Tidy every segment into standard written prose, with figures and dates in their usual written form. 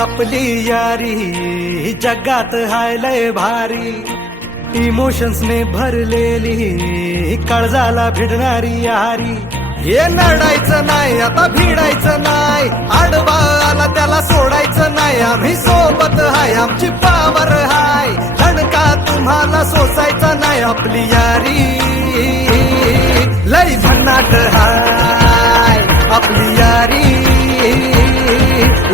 आपली यारी जगात हाय लय भारी, इमोशन्स ने भरलेली काळजाला भिडणारी यारी. हे नडायचं नाही आता भिडायचं नाही, आडवा आला त्याला सोडायचं नाही. आम्ही सोबत हाय आमची पावर हाय, धडका तुम्हाला सोसायचा नाही. आपली यारी लय भन्नाट हाय, आपली यारी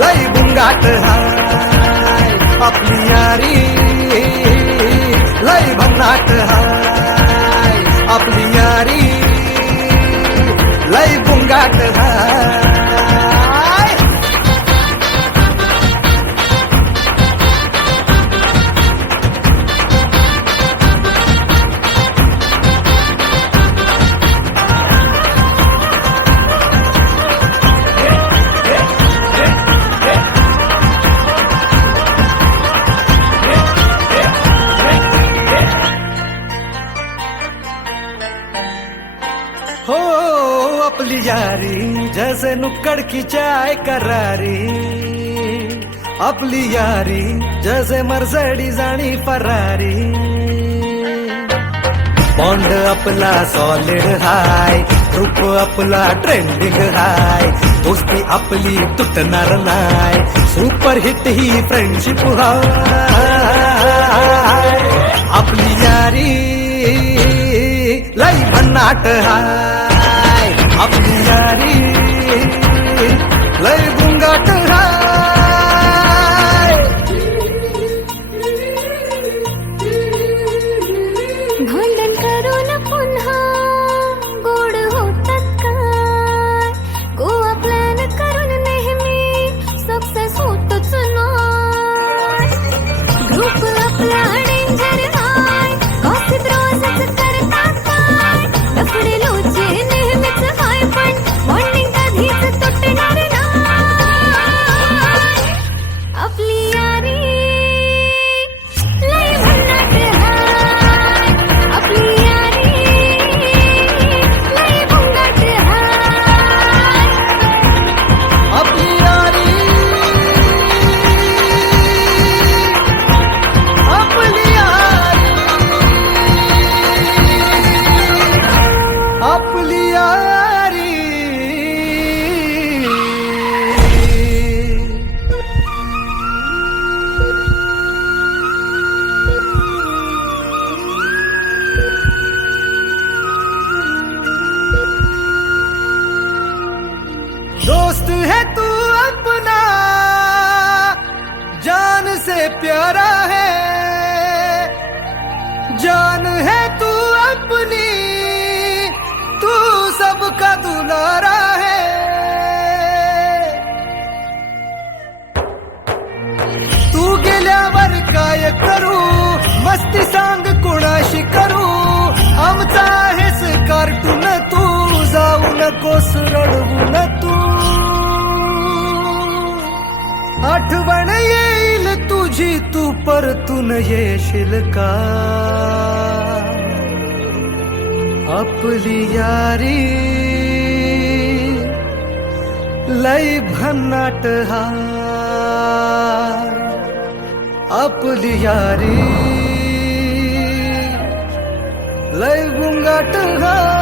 लय बुंगाट हाय. आपली यारी लय भन्नाट हाय, आपली यारी लय बुंगाट हाय. हो अपनी यारी जैसे नुक्कड़ की चाय करारी, अपनी यारी जैसे मर्सिडीज आणि फरारी. बॉन्ड आपला सॉलिड हाय, ग्रुप आपला ट्रेंडिंग हाय, दोस्ती आपली तुटणार नाय, सुपर हिट ही फ्रेंडशिप हाय. आपली यारी लय भन्नाट हाय, आपली यारी लय बुंगाट हाय. भांडण करून पुन्हा गोड होतात काय, गोवा प्लॅन करून नेहमी सक्सेस होतच नाही. ग्रुप आपला डेंजर हाय, गॉसिप रोजच करतात काय, लफडे लोचे नेहमीच हाय, पण बॉन्डिंग कधीच तुटणार नाही. आपली यारी लय भन्नाट हाय, आपली यारी लय बुंगाट हाय. आपली यारी आपली यारी आपली यारी. दोस्त है तू अपना, जान से प्यारा है, जान है तू अपनी, तू सबका दुलारा है. तू गेल्यावर काय करू, मस्ती सांग कोणाशी करू, आमचा आहेस कार्टून तू, जाऊ नकोस रडवून तू. आठवण येईल तुझी तू परतून येशील का, आपली यारी लय भन्नाट हाय, आपली यारी लय बुंगाट हाय.